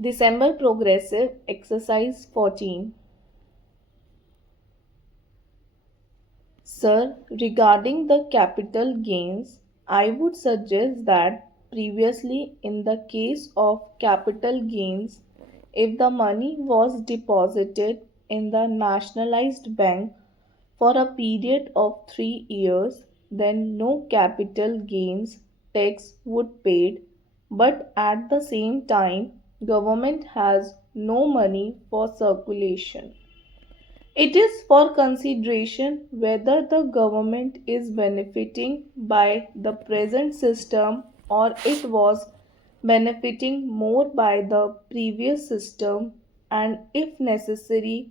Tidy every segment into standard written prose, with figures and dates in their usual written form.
December Progressive Exercise 14. Sir, regarding the capital gains, I would suggest that previously in the case of capital gains, if the money was deposited in the nationalized bank for a period of 3 years, then no capital gains tax would paid, but at the same time government has no money for circulation. It is for consideration whether the government is benefiting by the present system or it was benefiting more by the previous system, and if necessary,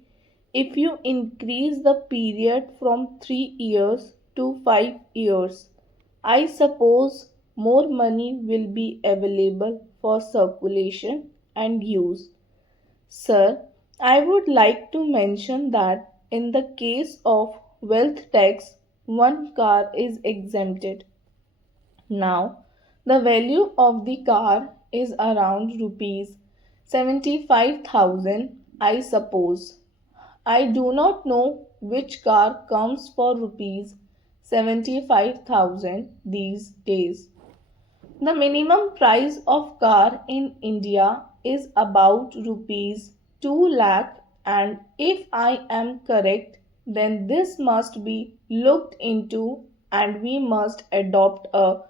if you increase the period from 3 years to 5 years, I suppose more money will be available for circulation and use. Sir, I would like to mention that in the case of wealth tax, one car is exempted. Now, the value of the car is around rupees 75,000, I suppose. I do not know which car comes for rupees 75,000 these days. The minimum price of car in India is about rupees 2 lakh, and if I am correct, then this must be looked into and we must adopt a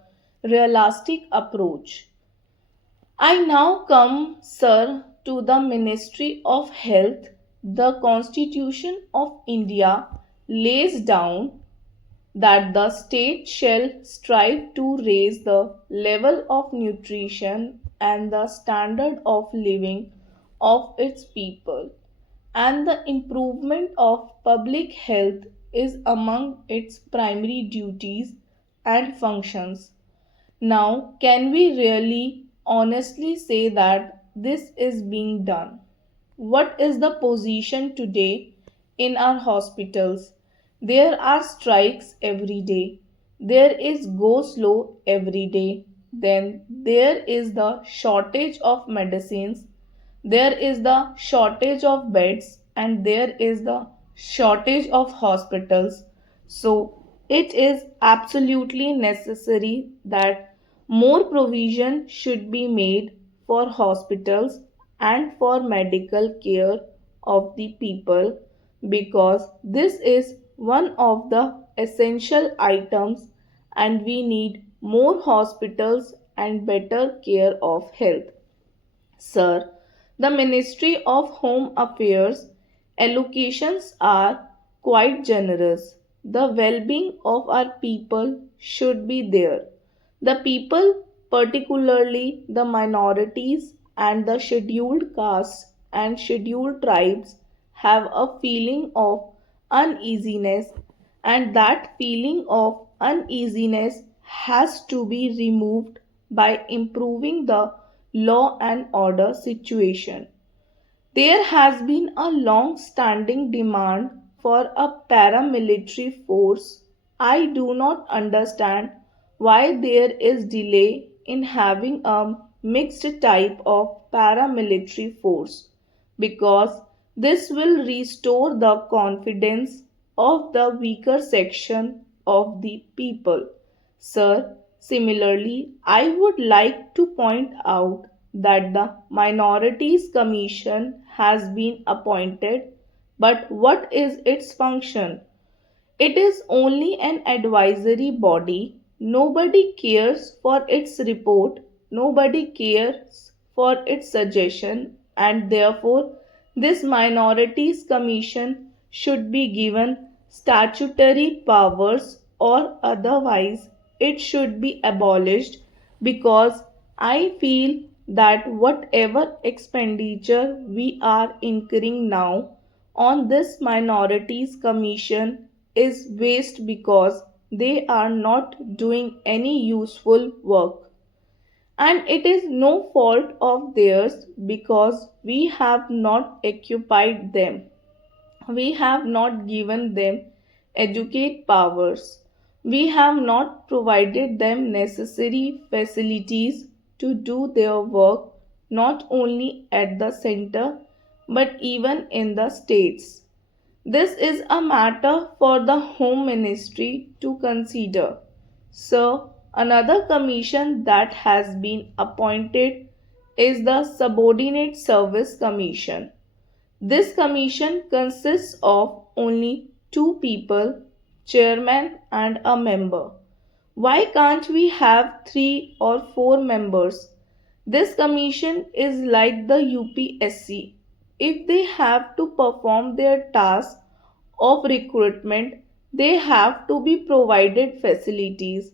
realistic approach. I now come, sir, to the Ministry of Health. The Constitution of India lays down that the state shall strive to raise the level of nutrition and the standard of living of its people, and the improvement of public health is among its primary duties and functions. Now, can we really honestly say that this is being done? What is the position today in our hospitals? There are strikes every day. There is go slow every day. Then there is the shortage of medicines. There is the shortage of beds and there is the shortage of hospitals. So it is absolutely necessary that more provision should be made for hospitals and for medical care of the people, because this is one of the essential items and we need more hospitals and better care of health. Sir, the Ministry of Home Affairs allocations are quite generous. The well being of our people should be there. The people, particularly the minorities and the scheduled castes and scheduled tribes, have a feeling of uneasiness, and that feeling of uneasiness has to be removed by improving the law and order situation. There has been a long standing demand for a paramilitary force. I do not understand why there is delay in having a mixed type of paramilitary force, because this will restore the confidence of the weaker section of the people. Sir, similarly, I would like to point out that the Minorities Commission has been appointed, but what is its function? It is only an advisory body. Nobody cares for its report, nobody cares for its suggestion, and therefore, this Minorities Commission should be given statutory powers or otherwise it should be abolished, because I feel that whatever expenditure we are incurring now on this Minorities Commission is waste, because they are not doing any useful work. And it is no fault of theirs because we have not occupied them. We have not given them educate powers. We have not provided them necessary facilities to do their work not only at the center but even in the states. This is a matter for the Home Ministry to consider. So, another commission that has been appointed is the Subordinate Service Commission. This commission consists of only two people, chairman and a member. Why can't we have three or four members? This commission is like the UPSC. If they have to perform their task of recruitment, they have to be provided facilities.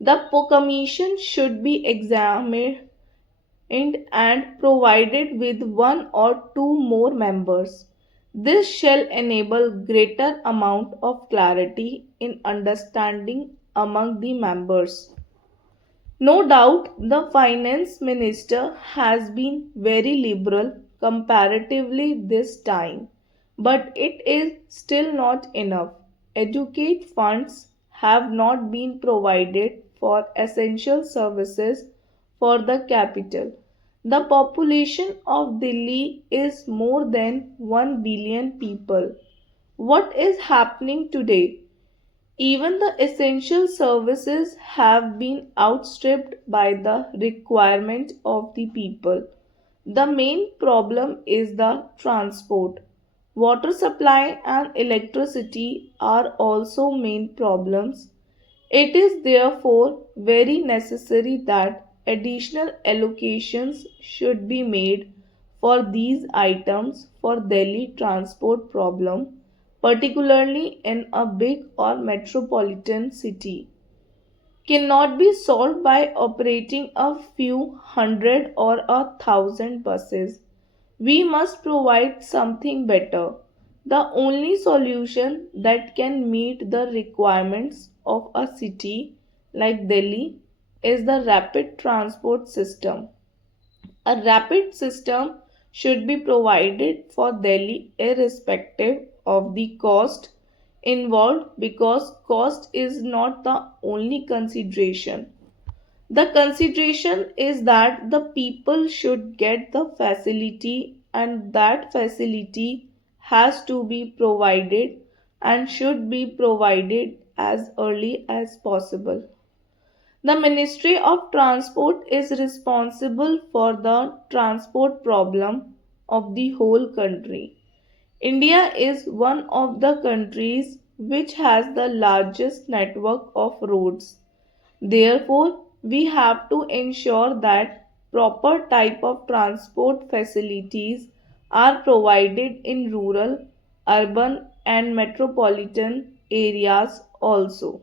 The commission should be examined and provided with one or two more members. This shall enable greater amount of clarity in understanding among the members. No doubt the finance minister has been very liberal comparatively this time, but it is still not enough. Educate funds have not been provided for essential services for the capital. The population of Delhi is more than 1 billion people. What is happening today? Even the essential services have been outstripped by the requirement of the people. The main problem is the transport. Water supply and electricity are also main problems. It is therefore very necessary that additional allocations should be made for these items for Delhi transport problem, particularly in a big or metropolitan city, cannot be solved by operating a few hundred or a thousand buses. We must provide something better. The only solution that can meet the requirements of a city like Delhi is the rapid transport system. A rapid system should be provided for Delhi irrespective of the cost involved because cost is not the only consideration. The consideration is that the people should get the facility and that facility has to be provided and should be provided as early as possible. The Ministry of Transport is responsible for the transport problem of the whole country. India is one of the countries which has the largest network of roads. Therefore, we have to ensure that proper type of transport facilities are provided in rural, urban and metropolitan areas also.